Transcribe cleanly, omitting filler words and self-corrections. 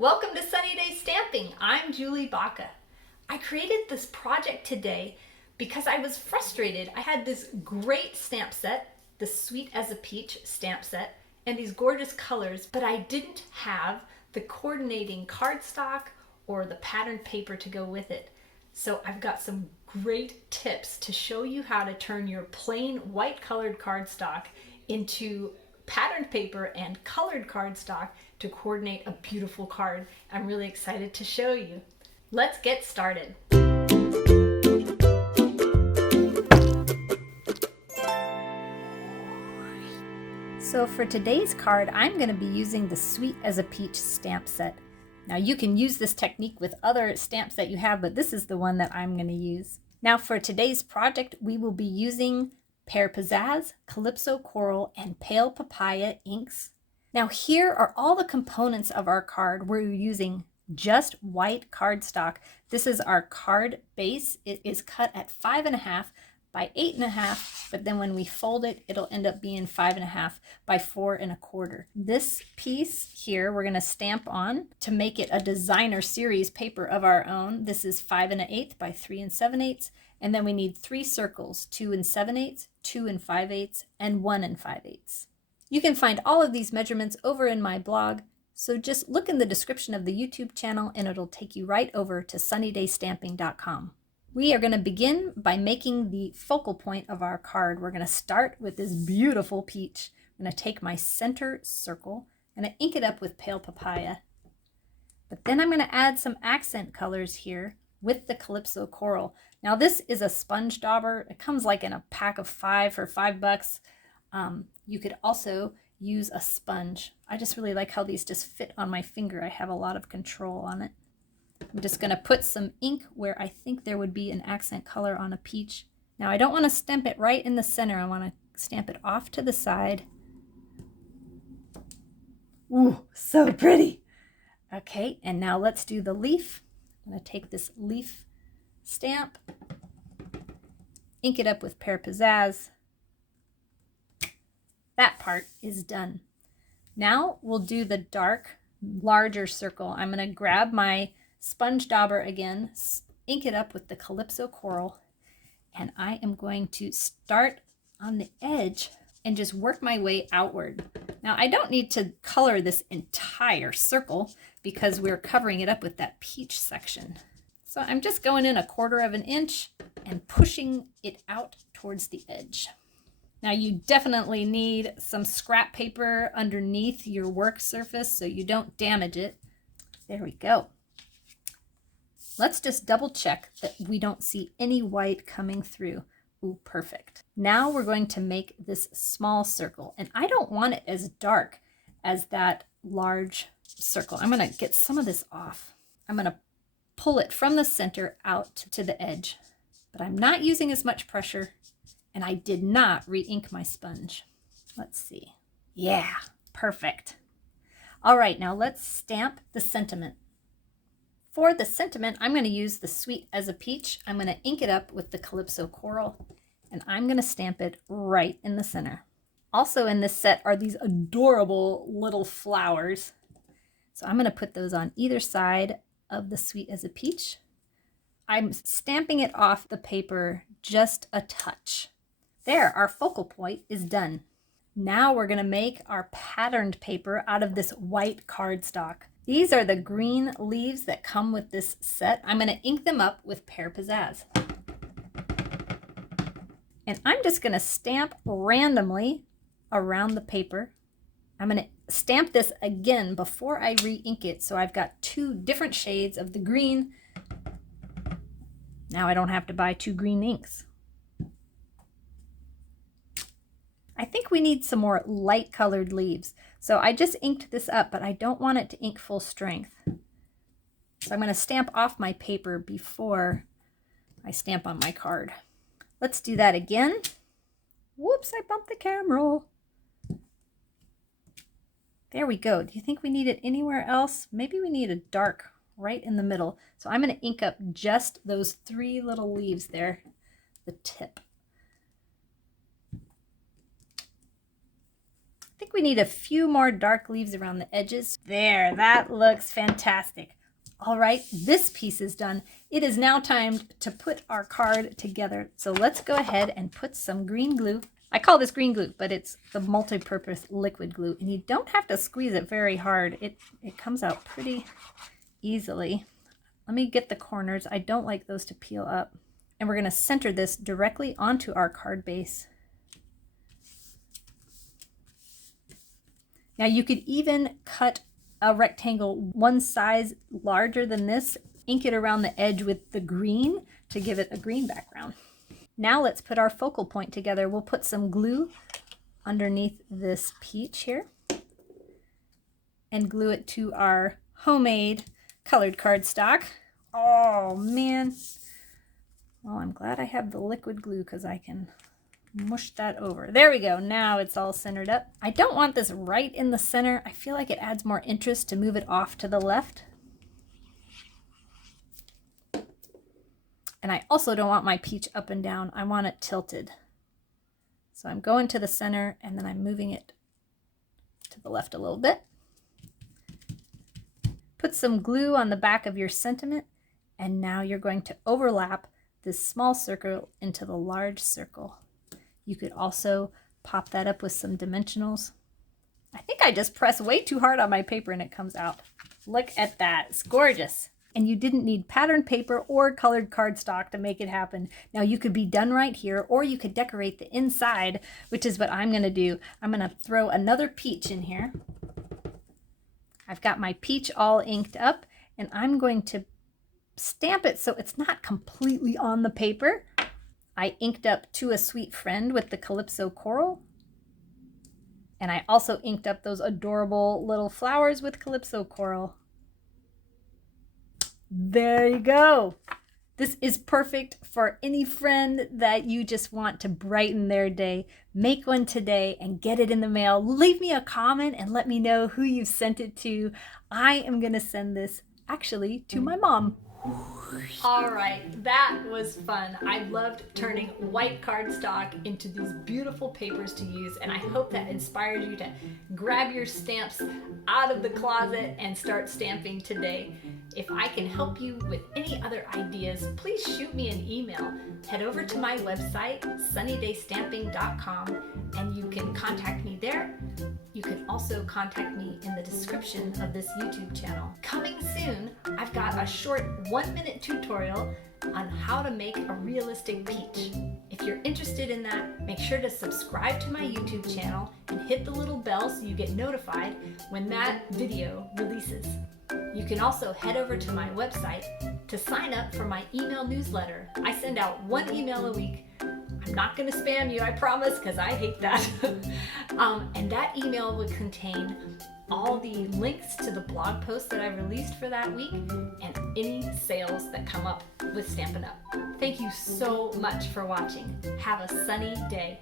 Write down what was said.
Welcome to Sunny Day Stamping. I'm Julie Baca. I created this project today because I was frustrated. I had this great stamp set, the Sweet as a Peach stamp set, and these gorgeous colors, but I didn't have the coordinating cardstock or the patterned paper to go with it. So I've got some great tips to show you how to turn your plain white colored cardstock into patterned paper and colored cardstock to coordinate a beautiful card. I'm really excited to show you. Let's get started. So for today's card, I'm going to be using the Sweet as a Peach stamp set. Now you can use this technique with other stamps that you have, but this is the one that I'm going to use. Now for today's project, we will be using Pear Pizzazz, Calypso Coral, and Pale Papaya inks. Now here are all the components of our card. We're using just white cardstock. This is our card base. It is cut at 5.5 by 8.5, but then when we fold it, it'll end up being 5.5 by 4.25. This piece here, we're gonna stamp on to make it a designer series paper of our own. This is 5 1/8 by 3 7/8. And then we need 3 circles, 2 7/8, 2 5/8, and 1 5/8. You can find all of these measurements over in my blog, so just look in the description of the YouTube channel and it'll take you right over to sunnydaystamping.com. We are going to begin by making the focal point of our card. We're going to start with this beautiful peach. I'm going to take my center circle and ink it up with Pale Papaya. But then I'm going to add some accent colors here with the Calypso Coral. Now this is a sponge dauber. It comes like in a pack of 5 for $5. You could also use a sponge. I just really like how these just fit on my finger. I have a lot of control on it. I'm just going to put some ink where I think there would be an accent color on a peach. Now I don't want to stamp it right in the center. I want to stamp it off to the side. Ooh, so pretty. Okay, and now let's do the leaf. I'm going to take this leaf stamp, ink it up with Pear Pizzazz. That part is done. Now we'll do the dark, larger circle. I'm going to grab my sponge dauber again, ink it up with the Calypso Coral, and I am going to start on the edge and just work my way outward. Now I don't need to color this entire circle because we're covering it up with that peach section. So I'm just going in 1/4 inch and pushing it out towards the edge. Now you definitely need some scrap paper underneath your work surface so you don't damage it. There we go. Let's just double check that we don't see any white coming through. Ooh, perfect. Now we're going to make this small circle, and I don't want it as dark as that large circle. I'm going to get some of this off. I'm going to pull it from the center out to the edge, but I'm not using as much pressure, and I did not re-ink my sponge. Let's see. Yeah, perfect. All right, now let's stamp the sentiment. For the sentiment, I'm going to use the Sweet as a Peach. I'm going to ink it up with the Calypso Coral, and I'm going to stamp it right in the center. Also in this set are these adorable little flowers. So I'm going to put those on either side of the Sweet as a Peach. I'm stamping it off the paper just a touch. There, our focal point is done. Now we're going to make our patterned paper out of this white cardstock. These are the green leaves that come with this set. I'm going to ink them up with Pear Pizzazz. And I'm just going to stamp randomly around the paper. I'm going to stamp this again before I re-ink it, so I've got 2 different shades of the green. Now I don't have to buy 2 green inks. I think we need some more light colored leaves. So I just inked this up, but I don't want it to ink full strength. So I'm going to stamp off my paper before I stamp on my card. Let's do that again. Whoops, I bumped the camera. There we go. Do you think we need it anywhere else? Maybe we need a dark right in the middle. So I'm going to ink up just those 3 little leaves there, the tip. think we need a few more dark leaves around the edges. There, that looks fantastic. All right, this piece is done. It is now time to put our card together. So let's go ahead and put some green glue. I call this green glue, but it's the multi-purpose liquid glue. And you don't have to squeeze it very hard. It comes out pretty easily. Let me get the corners. I don't like those to peel up. And we're gonna center this directly onto our card base. Now you could even cut a rectangle one size larger than this, ink it around the edge with the green to give it a green background. Now let's put our focal point together. We'll put some glue underneath this peach here and glue it to our homemade colored cardstock. Oh man. Well, I'm glad I have the liquid glue because I can mush that over. There we go. Now it's all centered up. I don't want this right in the center. I feel like it adds more interest to move it off to the left. And I also don't want my peach up and down. I want it tilted. So I'm going to the center and then I'm moving it to the left a little bit. Put some glue on the back of your sentiment, and now you're going to overlap this small circle into the large circle. You could also pop that up with some dimensionals. I think I just press way too hard on my paper and it comes out. Look at that, it's gorgeous. And you didn't need patterned paper or colored cardstock to make it happen. Now you could be done right here, or you could decorate the inside, which is what I'm gonna do. I'm gonna throw another peach in here. I've got my peach all inked up, and I'm going to stamp it so it's not completely on the paper. I inked up To a Sweet Friend with the Calypso Coral. And I also inked up those adorable little flowers with Calypso Coral. There you go. This is perfect for any friend that you just want to brighten their day. Make one today and get it in the mail. Leave me a comment and let me know who you sent it to. I am going to send this actually to my mom. All right, that was fun. I loved turning white cardstock into these beautiful papers to use, and I hope that inspired you to grab your stamps out of the closet and start stamping today. If I can help you with any other ideas, please shoot me an email. Head over to my website, sunnydaystamping.com, and you can contact me there. You can also contact me in the description of this YouTube channel. Coming soon, I've got a short 1-minute tutorial on how to make a realistic peach. If you're interested in that, make sure to subscribe to my YouTube channel and hit the little bell so you get notified when that video releases. You can also head over to my website to sign up for my email newsletter. I send out 1 email a week. I'm not going to spam you, I promise, because I hate that. And that email would contain all the links to the blog posts that I released for that week and any sales that come up with Stampin' Up. Thank you so much for watching. Have a sunny day.